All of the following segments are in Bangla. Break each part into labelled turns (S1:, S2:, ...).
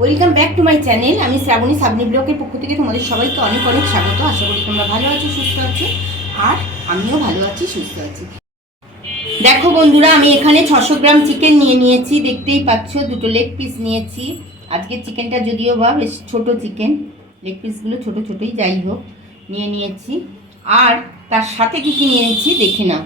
S1: Welcome back to my channel আমি শ্রাবণী সাবনি ব্লকের পক্ষ থেকে তোমাদের সবাইকে অনেক অনেক স্বাগত। আশা করি তোমরা ভালো আছো, সুস্থ আছো, আর আমিও ভালো আছি, সুস্থ আছি। দেখো বন্ধুরা, আমি এখানে ছশো গ্রাম চিকেন নিয়ে নিয়েছি। দেখতেই পাচ্ছ, দুটো লেগ পিস নিয়েছি। আজকে চিকেনটা যদিও বা বেশ ছোটো চিকেন লেগ পিসগুলো ছোটো ছোটোই, যাই হোক, নিয়ে নিয়েছি। আর তার সাথে কী কী নিয়েছি, দেখে নাও।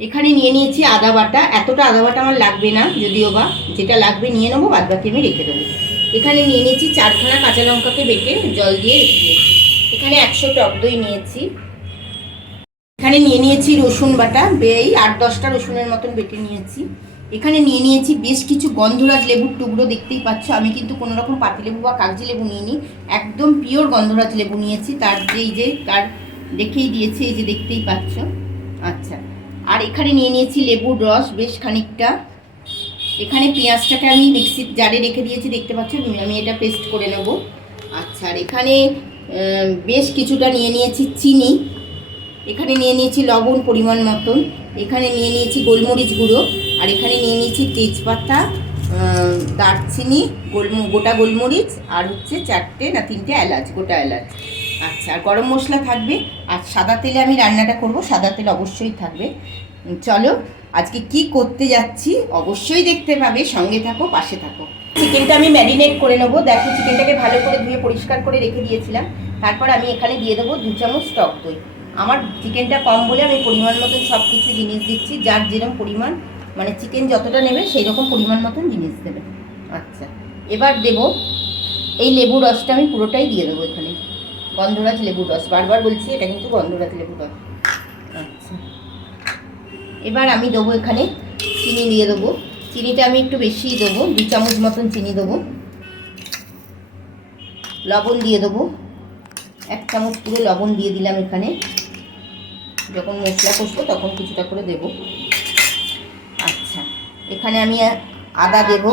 S1: এখানে নিয়ে নিয়েছি আদা বাটা। এতটা আদা বাটা আমার লাগবে না, যদিও বা। যেটা লাগবে নিয়ে নেব, বাদ বাকি আমি রেখে দেবো। এখানে নিয়ে নিয়েছি চারখানা কাঁচা লঙ্কাকে বেটে জল দিয়ে রেখে দিয়েছি। এখানে একশো টক দই নিয়েছি। এখানে নিয়ে নিয়েছি রসুন বাটা। এই আট দশটা রসুনের মতন বেটে নিয়েছি। এখানে নিয়ে নিয়েছি বেশ কিছু গন্ধরাজ লেবুর টুকরো, দেখতেই পাচ্ছ। আমি কিন্তু কোনো রকম পাতিলেবু বা কাগজি লেবু নিইনি। একদম পিওর গন্ধরাজ লেবু নিয়েছি। তার যে এই যে, তার দেখেই দিয়েছি, এই যে দেখতেই পাচ্ছ। আচ্ছা। আর এখানে নিয়ে নিয়েছি লেবুর রস বেশ খানিকটা। এখানে পেঁয়াজটাকে আমি মিক্সির জারে রেখে দিয়েছি, দেখতে পাচ্ছ? আমি এটা পেস্ট করে নেব। আচ্ছা আর এখানে বেশ কিছুটা নিয়ে নিয়েছি চিনি। এখানে নিয়ে নিয়েছি লবণ পরিমাণ মতন। এখানে নিয়ে নিয়েছি গোলমরিচ গুঁড়ো। আর এখানে নিয়ে নিয়েছি তেজপাতা দারচিনি গোলম গোটা গোলমরিচ আর হচ্ছে চারটে না তিনটে এলাচ, গোটা এলাচ। আচ্ছা আর গরম মশলা থাকবে, আর সাদা তেলে আমি রান্নাটা করব, সাদা তেল অবশ্যই থাকবে। চলো, আজকে কি করতে যাচ্ছি অবশ্যই দেখতে পাবে, সঙ্গে থাকো, পাশে থাকো। চিকেনটা আমি ম্যারিনেট করে নেব। দেখো, চিকেনটাকে ভালো করে ধুয়ে পরিষ্কার করে রেখে দিয়েছিলাম। তারপর আমি এখানে দিয়ে দেবো দু চামচ টক দই। আমার চিকেনটা কম বলে আমি পরিমাণ মতন সব কিছু জিনিস দিচ্ছি, যার যেরকম পরিমাণ মানে চিকেন যতটা নেবে সেই রকম পরিমাণ মতন জিনিস দেবে। আচ্ছা এবার দেব, এই লেবু রসটা আমি পুরোটাই দিয়ে দেবো এখানে। গন্ধরাজ লেবুর রস। বারবার বলছি, এটা কিন্তু গন্ধরাজ লেবুর রস। আচ্ছা। এবার আমি দেবো এখানে চিনি দিয়ে দেবো। চিনিটা আমি একটু বেশিই দেবো, দু চামচ মতন চিনি দেবো। লবণ দিয়ে দেবো। এক চামচ পুরো লবণ দিয়ে দিলাম এখানে। যখন মশলা কষবো তখন কিছুটা করে দেব। আচ্ছা। এখানে আমি আদা দেব।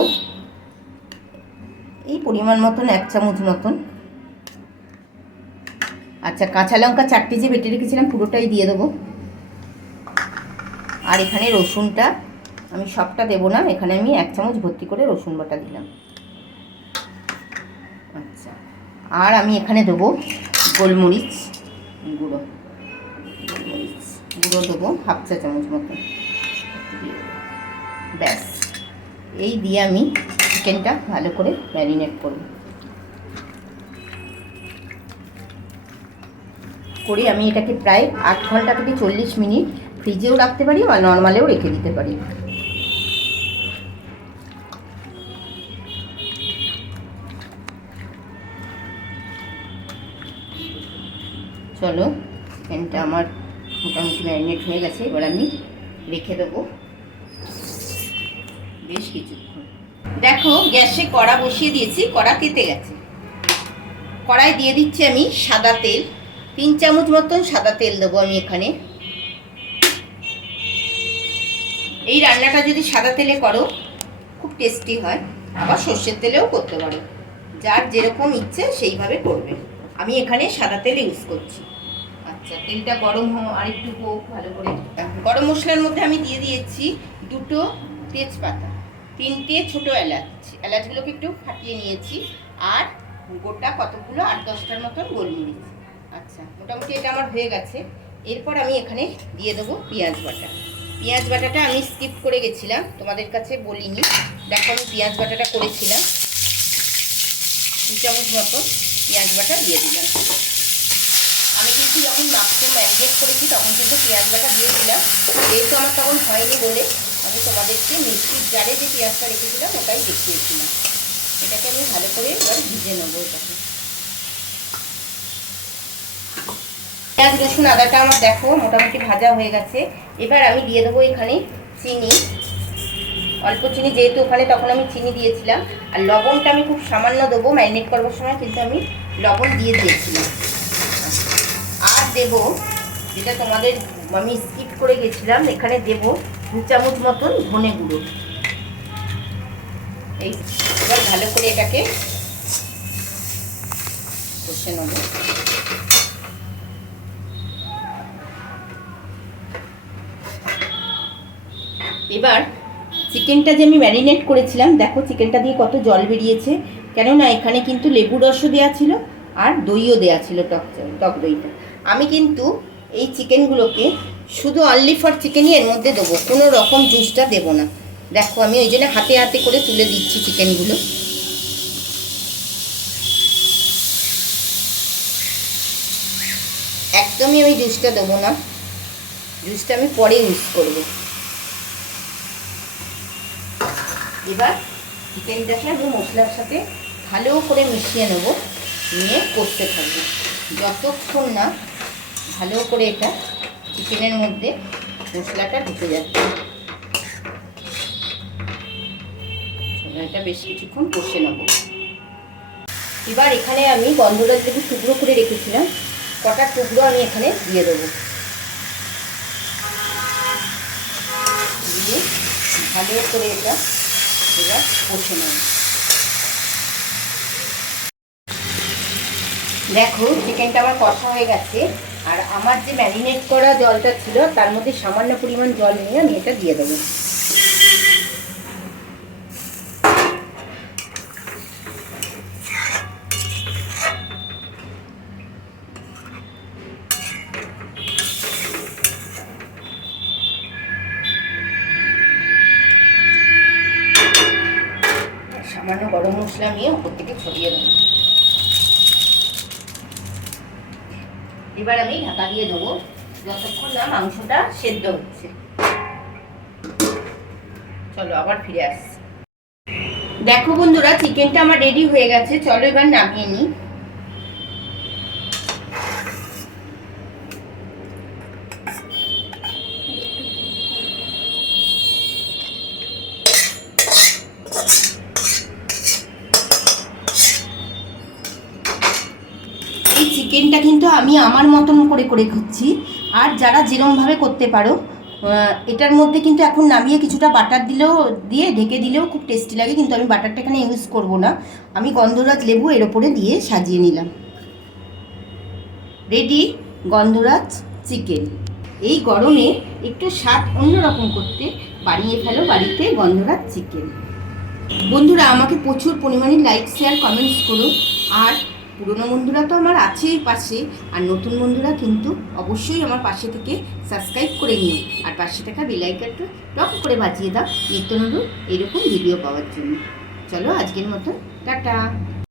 S1: এই পরিমাণ মতন, এক চামচ মতন। আচ্ছা কাঁচা লঙ্কা চারটে যে বেটে রেখেছিলাম পুরোটাই দিয়ে দেবো। আর এখানে রসুনটা আমি সবটা দেবো না, এখানে আমি এক চামচ ভর্তি করে রসুন বাটা দিলাম। আচ্ছা আর আমি এখানে দেবো গোলমরিচ গুঁড়ো। গোলমরিচ গুঁড়ো দেবো হাফ চা চামচ মতো। ব্যাস, এই দিয়ে আমি চিকেনটা ভালো করে ম্যারিনেট করব। করে আমি এটাকে প্রায় আট ঘণ্টা থেকে চল্লিশ মিনিট ফ্রিজেও রাখতে পারি বা নর্মালেও রেখে দিতে পারি। চলো চিকেনটা আমার মোটামুটি ম্যারিনেট হয়ে গেছে, এবার আমি রেখে দেবো বেশ কিছুক্ষণ। দেখো, গ্যাসে কড়া বসিয়ে দিয়েছি, কড়া কেটে গেছে। কড়াই দিয়ে দিচ্ছি আমি সাদা তেল। তিন চামচ মতন সাদা তেল দেবো আমি এখানে। এই রান্নাটা যদি সাদা তেলে করো খুব টেস্টি হয়। আবার সর্ষের তেলেও করতে পারো। যার যেরকম ইচ্ছে সেইভাবে করবে। আমি এখানে সাদা তেল ইউজ করছি। আচ্ছা তেলটা গরম হো আর একটু হোক ভালো করে। গরম মশলার মধ্যে আমি দিয়ে দিয়েছি দুটো তেজপাতা তিনটে ছোটো এলাচ। এলাচগুলোকে একটু ফাটিয়ে নিয়েছি আর গোটা কতগুলো? আট দশটার মতন গোলমরিচ আচ্ছা মোটামুটি এটা আমার হয়ে গেছে। এরপর আমি এখানে দিয়ে দেবো পেঁয়াজ বাটা। পেঁয়াজ বাটাটা আমি স্কিপ করে গেছিলাম, তোমাদের কাছে বলিনি। দেখো, আমি পেঁয়াজ বাটাটা করেছিলাম। দু চামচ মতো পেঁয়াজ বাটা দিয়ে দিলাম। আমি কিন্তু যখন মাছটা ম্যারিনেট করেছি, তখন কিন্তু পেঁয়াজ বাটা দিয়েছিলাম যেহেতু আমার তখন হয়নি বলে, আমি তোমাদেরকে মিষ্টির জারে যে পেঁয়াজটা রেখেছিলাম, ওটাই দেখিয়েছিলাম। এটাকে আমি ভালো করে এবার ভিজে নেব এটাকে। পেঁয়াজ রসুন আদাটা আমার দেখো মোটামুটি ভাজা হয়ে গেছে। এবার আমি দিয়ে দেবো এখানে চিনি। অল্প চিনি যেহেতু ওখানে, তখন আমি চিনি দিয়েছিলাম। আর লবণটা আমি খুব সামান্য দেবো, ম্যারিনেট করবার সময় কিন্তু আমি লবণ দিয়ে দিয়েছিলাম। আর দেব, যেটা তোমাদের আমি স্কিপ করে গেছিলাম, এখানে দেব দু চামচ মতন ধনে গুঁড়ো। এই, এবার ভালো করে এটাকে কষে নেব। এবার চিকেনটা যে আমি ম্যারিনেট করেছিলাম, দেখো চিকেনটা দিয়ে কত জল বেরিয়েছে। কেননা এখানে কিন্তু লেবু রসও দেওয়া ছিল আর দইও দেওয়া ছিল টক টক দইটা। আমি কিন্তু এই চিকেনগুলোকে শুধু অনলি ফর চিকেনই এর মধ্যে দেবো, কোনো রকম জুসটা দেবো না। দেখো আমি ওই জন্য হাতে হাতে করে তুলে দিচ্ছি চিকেনগুলো। একদমই আমি জুসটা দেবো না। জুসটা আমি পরে ইউজ করব। এবার চিকেনটাকে আমি মশলার সাথে ভালো করে মিশিয়ে নেব। নিয়ে করতে থাকব। যতক্ষণ না ভালো করে এটা চিকেনের মধ্যে মশলাটা ঢুকে যাচ্ছে। এটা বেশ কিছুক্ষণ কষে নেব। এবার এখানে আমি গন্ধরাজ লেবু টুকরো করে রেখেছিলাম। কটা টুকরো আমি এখানে দিয়ে দেবো। দিয়ে ভালো করে এটা দেখো চিকেনটা আমার কষা হয়ে গেছে। আর আমার যে ম্যারিনেট করা জলটা ছিল, তার মধ্যে সামান্য পরিমাণ জল নিয়ে আমি এটা দিয়ে দেবো। সামান্য গরম মশলা নিয়ে উপর থেকে ছড়িয়ে দেবো। এবার আমি ঢাকা দিয়ে দেবো, যতক্ষণ না মাংসটা সেদ্ধ হচ্ছে। চলো আবার ফিরে আসছি। দেখো বন্ধুরা, চিকেনটা আমার রেডি হয়ে গেছে, চলো এবার নামিয়ে নিই। এই চিকেনটা কিন্তু আমি আমার মতন করে করে খাচ্ছি আর যারা যেরমভাবে করতে পারো এটার মধ্যে কিন্তু এখন নামিয়ে কিছুটা বাটার দিলেও, দিয়ে ঢেকে দিলেও খুব টেস্টি লাগে, কিন্তু আমি বাটারটা এখানে ইউজ করব না। আমি গন্ধরাজ লেবু এর ওপরে দিয়ে সাজিয়ে নিলাম। রেডি গন্ধরাজ চিকেন এই গরমে একটু স্বাদ অন্যরকম করতে বানিয়ে ফেলো বাড়িতে গন্ধরাজ চিকেন বন্ধুরা, আমাকে প্রচুর পরিমাণে লাইক শেয়ার কমেন্টস করো। আর পুরনো বন্ধুরা তো আমার আছেই পাশে, আর নতুন বন্ধুরা কিন্তু অবশ্যই আমার পাশে থেকে সাবস্ক্রাইব করে নিও। আর পাশে থাকা বেলাইকারটা টক করে বাজিয়ে দাও। নিত্য নতুন এরকম ভিডিও পাওয়ার জন্য। চলো আজকের মতো, টাটা!